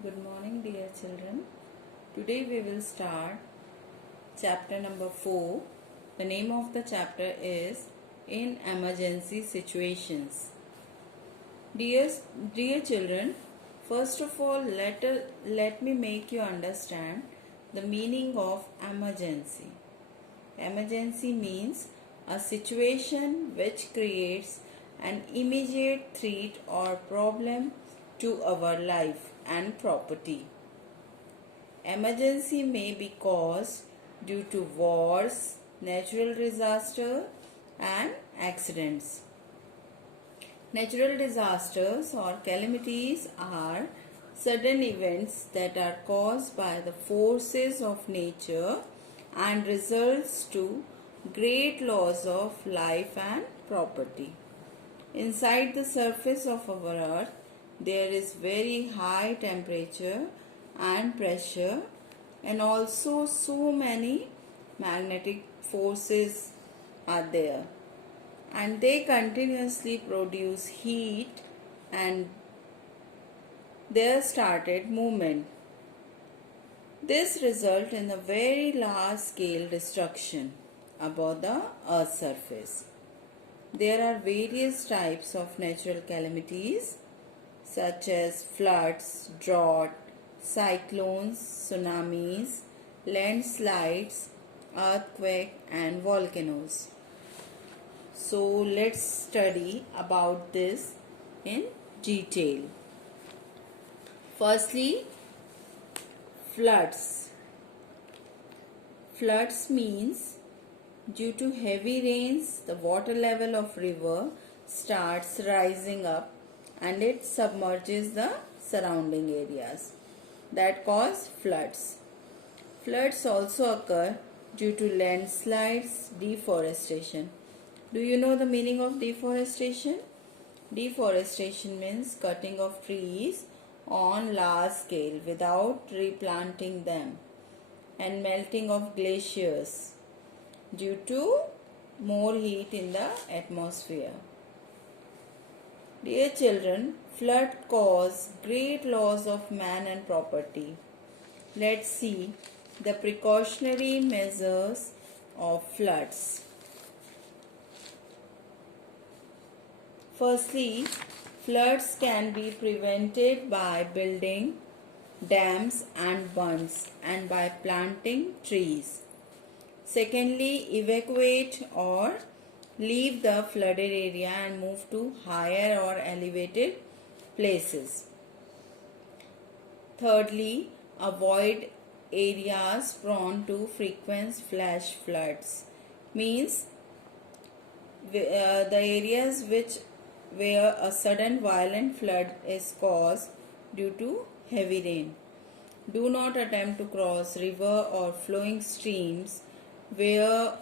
Good morning, dear children. Today we will start chapter number 4. The name of the chapter is In Emergency Situations. Dear, dear children, first of all, let me make you understand the meaning of emergency. Emergency means a situation which creates an immediate threat or problem to our life and property. Emergency may be caused due to wars, natural disaster and accidents. Natural disasters or calamities are sudden events that are caused by the forces of nature and results to great loss of life and property. Inside the surface of our earth, there is very high temperature and pressure, and also so many magnetic forces are there, and they continuously produce heat and there started movement. This result in a very large scale destruction above the earth's surface. There are various types of natural calamities such as floods, drought, cyclones, tsunamis, landslides, earthquake and volcanoes. So let's study about this in detail. Firstly, floods. Floods means due to heavy rains, the water level of river starts rising up and it submerges the surrounding areas. That cause floods. Floods also occur due to landslides, deforestation. Do you know the meaning of deforestation? Deforestation means cutting of trees on large scale without replanting them, and melting of glaciers due to more heat in the atmosphere. Dear children, flood cause great loss of man and property. Let's see the precautionary measures of floods. Firstly, floods can be prevented by building dams and bunds and by planting trees. Secondly, evacuate or leave the flooded area and move to higher or elevated places. Thirdly, avoid areas prone to frequent flash floods. Means the areas where a sudden violent flood is caused due to heavy rain. Do not attempt to cross river or flowing streams where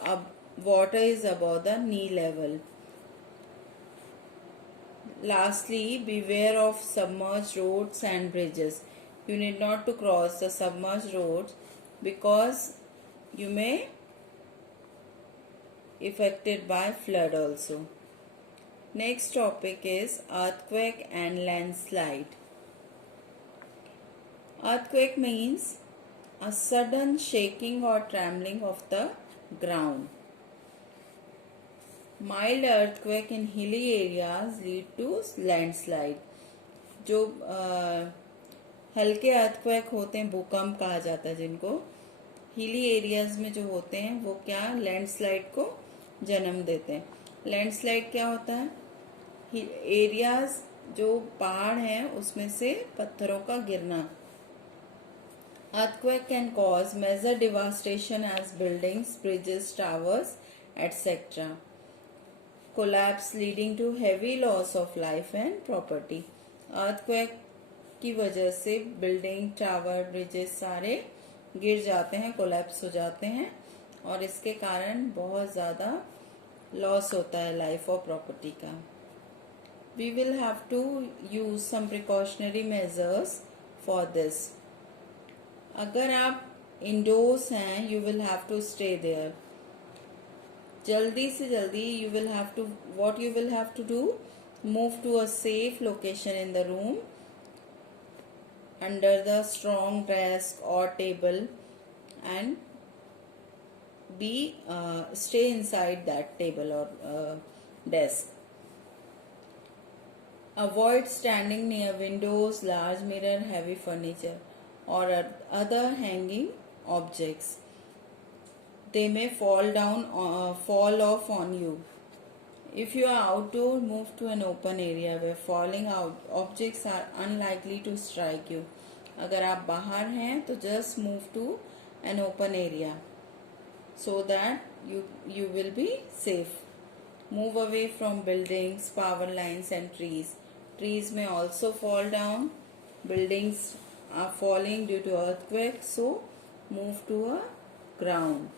water is above the knee level. Lastly, beware of submerged roads and bridges. You need not to cross the submerged roads because you may affected by flood also. Next topic is earthquake and landslide. Earthquake means a sudden shaking or trembling of the ground. Mild earthquake in hilly areas lead to landslide. जो हल्के earthquake होते हैं, भूकंप कहा जाता है जिनको, hilly areas में जो होते हैं वो क्या लैंडस्लाइड को जन्म देते हैं. लैंडस्लाइड क्या होता है? एरियाज जो पहाड़ हैं उसमें से पत्थरों का गिरना. Earthquake can cause major devastation as buildings, bridges, towers, etc. Collapse leading to heavy loss of life and property. Earthquake की वजह से बिल्डिंग, टावर, ब्रिजेस सारे गिर जाते हैं, कोलैप्स हो जाते हैं और इसके कारण बहुत ज़्यादा लॉस होता है लाइफ और प्रॉपर्टी का. We will have to use some precautionary measures for this. अगर आप इंडोर्स हैं, you will have to stay there. जल्दी से जल्दी you will have to what you will have to do, move to a safe location in the room under the strong desk or table and be stay inside that table or desk. Avoid standing near windows, large mirror, heavy furniture, or other hanging objects. They may fall off on you. If you are outdoor, move to an open area where falling out objects are unlikely to strike you. अगर आप बाहर हैं तो just move to an open area so that you will be safe. Move away from buildings, power lines and trees. Trees may also fall down. Buildings are falling due to earthquakes, so move to a ground.